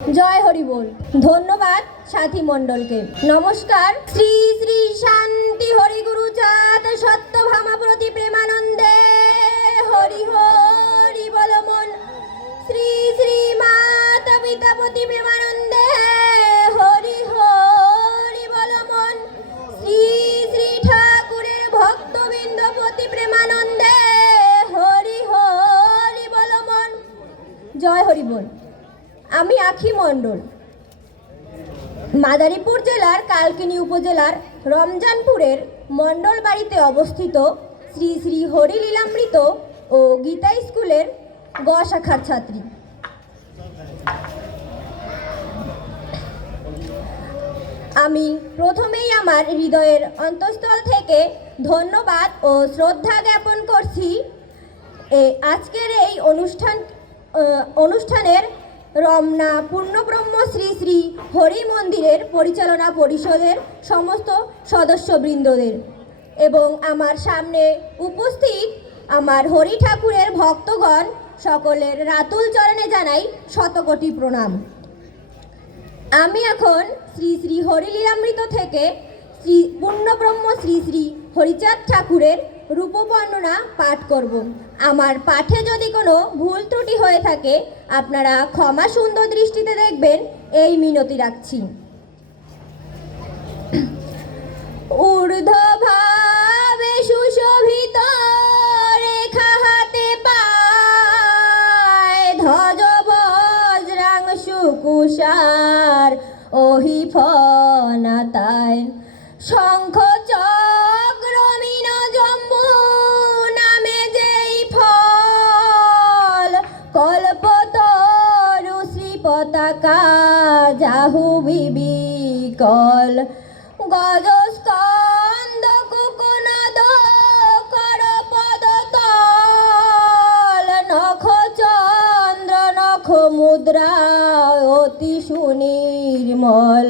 জয় হরি বল। ধন্যবাদ সাথী মণ্ডলকে। নমস্কার। শ্রী শ্রী শান্তি হরি গুরু চাঁদ সত্যভামা প্রতি প্রেমানন্দে। হরি হরি বল মন। শ্রী শ্রী মাতা পিতা প্রতি প্রেমানন্দে। হরি হরি বল মন। শ্রী শ্রী ঠাকুরের ভক্তবৃন্দ প্রতি প্রেমানন্দে। হরি হরি বল মন। জয় হরি বল। আমি আখি মণ্ডল। মাদারীপুর জেলার কালকিনি উপজেলার রমজানপুরের মণ্ডল বাড়িতে অবস্থিত শ্রী শ্রী হরি লীলামৃত ও গীতা স্কুলের গ শাখার ছাত্রী। আমি প্রথমেই আমার হৃদয়ের অন্তঃস্থল থেকে ধন্যবাদ ও শ্রদ্ধা জ্ঞাপন করছি। আজকের এই অনুষ্ঠান অনুষ্ঠানের রমনা পূর্ণব্রহ্ম শ্রী শ্রী হরি মন্দিরের পরিচালনা পরিষদের সমস্ত সদস্যবৃন্দদের এবং আমার সামনে উপস্থিত আমার হরি ঠাকুরের ভক্তগণ, সকলের রাতুল চরণে জানাই শতকোটি প্রণাম। আমি এখন শ্রী শ্রী হরিলীলামৃত থেকে শ্রী পূর্ণব্রহ্ম শ্রী শ্রী হরিচাঁদ ঠাকুরের রূপবর্ণনা পাঠ করব। আমার পাঠে যদি কোনো ভুল ত্রুটি হয়ে থাকে, আপনারা ক্ষমা সুন্দর দৃষ্টিতে দেখবেন। এই মিনতি রাখছি। ঊর্ধ্বভাবে সুশোভিত রেখা হাতে পায় ধ্বজ বজ্রাংশু কুষার ওহি ফনাতায়। শঙ্খ পতাকা যাহু বিবি কল। গজস্কন্দ কুকুনাদ কর পদ তল। নখ চন্দ্র, নখ মুদ্রা অতি সুনির্মল।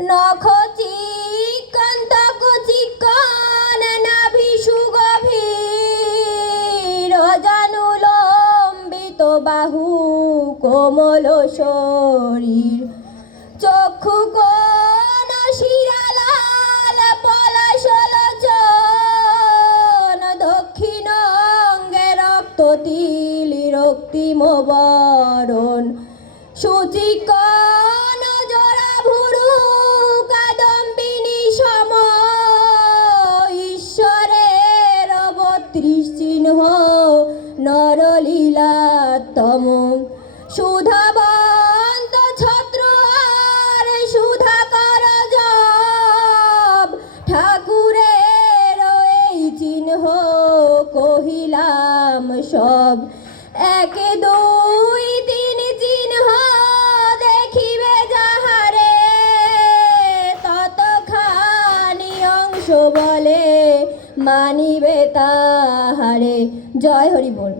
নখ চিকন্তক কোমল শরীর। চক্ষু কোন শিরালাল পলাশল চন। দক্ষিণ অঙ্গে রক্ত তিলি রক্তিম বরণ। সুচিকন সব। একে দুই তিন চিহ্ন দেখিবে যাহারে, ততখানি অংশ বলে মানিবে তাহারে। জয় হরি বল